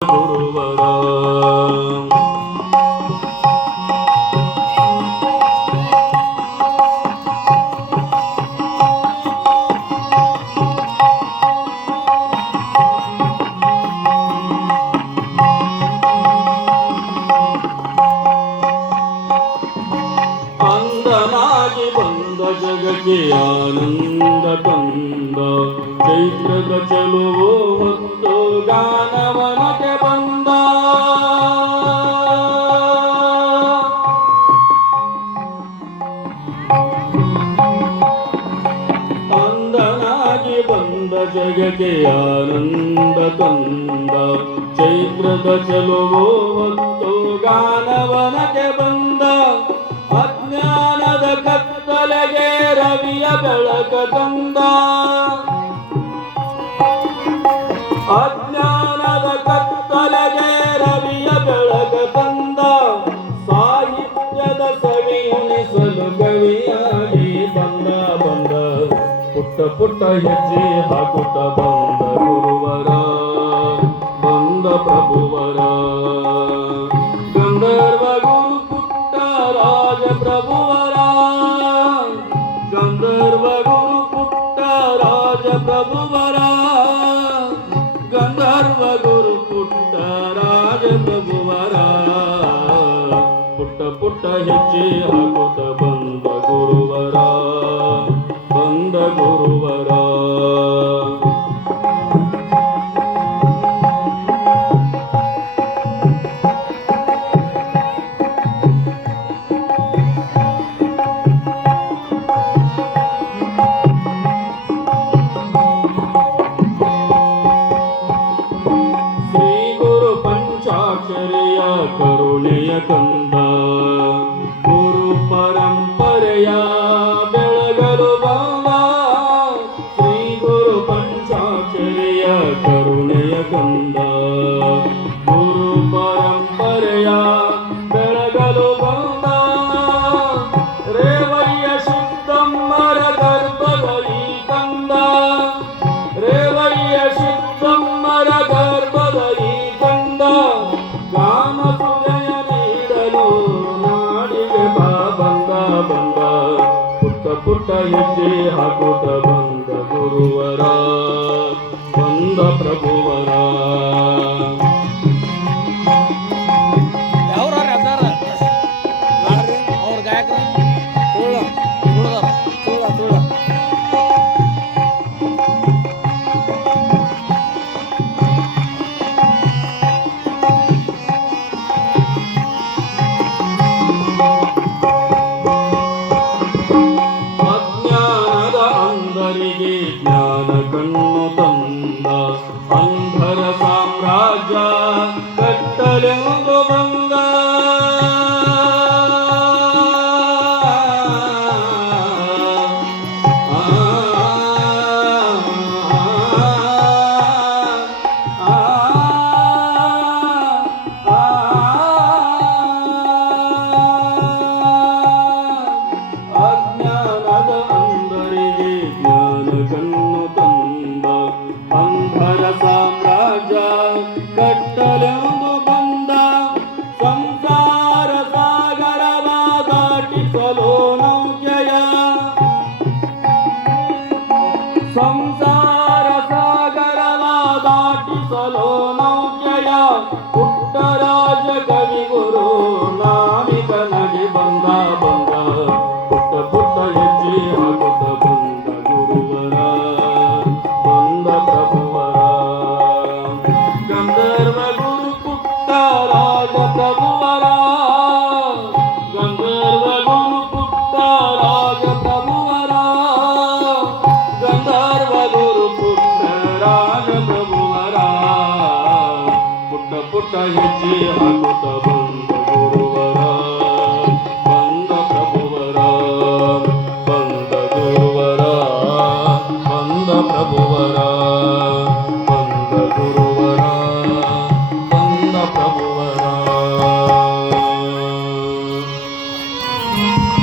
ಗುರುವರ ಅಂದನಾಗಿ ಬಂದ ಜಗಕ್ಕೆ ಆನಂದ ತಂದ ಚೈತ್ರದ ಚೆಲುವು ಹೊತ್ತು ಗಾನವನಕ್ಕೆ ಬಂದ ಅಂದನಾಗಿ ಬಂದ ಜಗಕ್ಕೆ ಆನಂದ ತಂದ ಚೈತ್ರದ ಚೆಲುವು ಹೊತ್ತು ಗಾನವನಕ್ಕೆ ಬಂದ ಅಜ್ಞಾನದ ಕತ್ತಲೆಗೆ ರವಿಯ ಬೆಳಕ ತಂದ ಅಜ್ಞಾನದ ಕತ್ತಲೆಗೆ ರವಿಯ ಬೆಳಕ ತಂದ ಸಾಹಿತ್ಯದ ಸವಿಯುಣಿಸಲು ಕವಿಯಾಗಿ ಬಂದ ಬಂದ ಪುಟ್ಟ ಪುಟ್ಟ ಹೆಜ್ಜೆ ಹಾಕುತ್ತ ಬಂದ ಗುರುವರ ಬಂದ ಪ್ರಭುವರ ಗಂಧರ್ವ ಗುರು ಪುಟ್ಟ ರಾಜ ಪ್ರಭುವರ ಗಂಧರ್ವ ಗುರು ಪುಟ್ಟ ರಾಜ ಪ್ರಭುವರ ಗಂಧರ್ವ ಗುರು ಪುಟ್ಟ ರಾಜ ಪ್ರಭುವರ ಪುಟ್ಟ ಪುಟ್ಟ ಹೆಜ್ಜೆ ಹಾಕುತ್ತ ಬಂದ ಗುರುವರ ಬಂದ ಗುರುವರ ಪಂಚಾಕ್ಷರಿಯ ಕರುಣೆಯ ಕಂದ ಗುರು ಪರಂಪರೆಯ ಬೆಳಗಲು ಬಂದ ಶ್ರೀ ಗುರು ಪಂಚಾಕ್ಷರಿಯ ಕರುಣೆಯ ಕಂದ ಗುರು ಪರಂಪರೆಯ ಬೆಳಗಲು ಬಂದ ರೇವಯ್ಯ ಸಿದ್ದಮ್ಮರ ಗರ್ಭದ ಈ ಕಂದ ರೇವಯ್ಯ ಸಿದ್ದಮ್ಮರ ಗರ್ಭದ ಈ ಗಾನ ಸುಜಯ ನೀಡಲು ನಾಡಿಗೆ ಬಂದ ಬಂದ ಪುಟ್ಟ ಪುಟ್ಟ ಹೆಜ್ಜೆ ಹಾಕುತ್ತ ಬಂದ ಗುರುವರ ಬಂದ ಪ್ರಭುವರ ಜ್ಞಾನ ಕಣ್ಣು ತಂದ ಅಂಧರ ಸಾಮ್ರಾಜ್ಯ ಕಟ್ಟಲೆಂದು ಬಂದ ಅಜ್ಞಾನದ ಅಂಧರಿಗೆ ಕಣ್ಣು ತಂದ ಅಂಧರ ಸಾಮ್ರಾಜ್ಯ ಕಟ್ಟಲೆಂದು ಬಂದ ಸಂಸಾರ ಸಾಗರವ ದಾಟಿಸಲು ನೌಕೆಯ ಸಂಸಾರ ಸಾಗರವ ದಾಟಿಸಲು ನೌಕೆಯ ಪುಟ್ಟರಾಜ ಕವಿ ಗುರು ನಾವಿಕನಾಗಿ ಬಂದ ಬಂದ ಪುಟ್ಟ ಪುಟ್ಟ ಹೆಜ್ಜೆ ಹಾಕುತ್ತ ಬಂದ ಗುರುವರ ಬಂದ ಪ್ರಭುವರ ಗಂಧರ್ವ ಗುರು ಪುಟ್ಟ ರಾಜ ಪ್ರಭುವರ ಗಂಧರ್ವ ಗುರು ಪುಟ್ಟ ರಾಜ ಪ್ರಭುವರ ಗಂಧರ್ವ ಗುರು ಪುಟ್ಟ ರಾಜ ಪ್ರಭುವರ ಪುಟ್ಟ ಪುಟ್ಟ ಹೆಜ್ಜೆ ಹಾಕುತ್ತ ಬಂದ